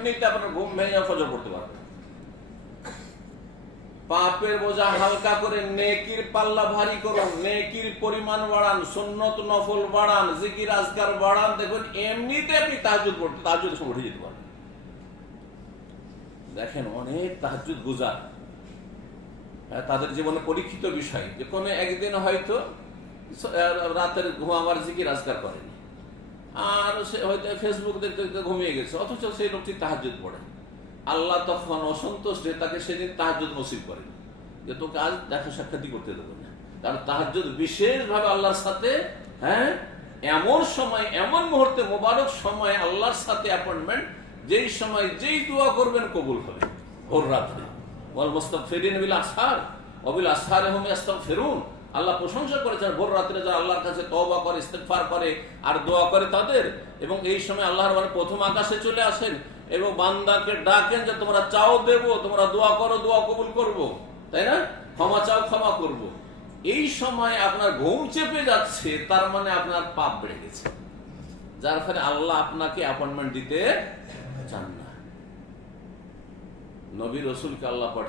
এমনিতে আপনার ঘুম ভেঙে ফজর পড়তে পারবেন। পাপের বোঝা হালকা করে নেকির পাল্লা ভারী করুন, নেকির পরিমাণ বাড়ান, সুন্নত নফল বাড়ান, জিকির আজকার বাড়ান। দেখুন এমনিতে আপনি তাহাজ্জুদ পড়তে তাহাজ্জুদের সময় উঠে যেতে পারবেন। দেখেন অনেক তাহাজ্জুদ গুজার তাদের জীবনে পরীক্ষিত বিষয়, যে কোনো একদিন হয়তো রাতের ঘুমাবার জিকির আজকার করেনি, আর সে হয়তো ফেসবুক দেখতে দেখতে ঘুমিয়ে গেছে, অথচ সেই লোকটি তাহাজ্জুদ পড়ে। আল্লাহ তখন অসন্তুষ্ট তাকে সেদিন তাহাজ্জুদ নসিব করেন, যে তোকে আজ দেখা সাক্ষাৎই করতে দেবো না। কারণ তাহাজ্জুদ বিশেষভাবে আল্লাহর সাথে, এমন সময়, এমন মুহূর্তে, মোবারক সময় আল্লাহর সাথে অ্যাপয়েন্টমেন্ট, যেই সময় যেই দোয়া করবেন কবুল হবে। ভোর রাত্রে ওয়াল মুস্তাগফিরিন বিল আসহার ওয়া বিল আসহারি হুম ইস্তাগফিরুন। আল্লাহ প্রশংসা করেছেন ভোর রাত্রে যারা আল্লাহর কাছে তওবা করে, ইস্তিগফার করে আর দোয়া করে তাদের, এবং এই সময় আল্লাহর মানে প্রথম আকাশে চলে আসেন এবং বান্দাকে ডাকেন যে তোমরা চাও দেব, তোমরা দোয়া করো দোয়া কবুল করব, তাই না, ক্ষমা চাও ক্ষমা করব। এই সময় আপনার ঘুম চেপে যাচ্ছে, তার মানে আপনার পাপ বেড়ে গেছে, যার ফলে আল্লাহ আপনাকে অ্যাপয়েন্টমেন্ট দিতে চান না। নবী রাসূলকে আল্লাহ পাঠিয়ে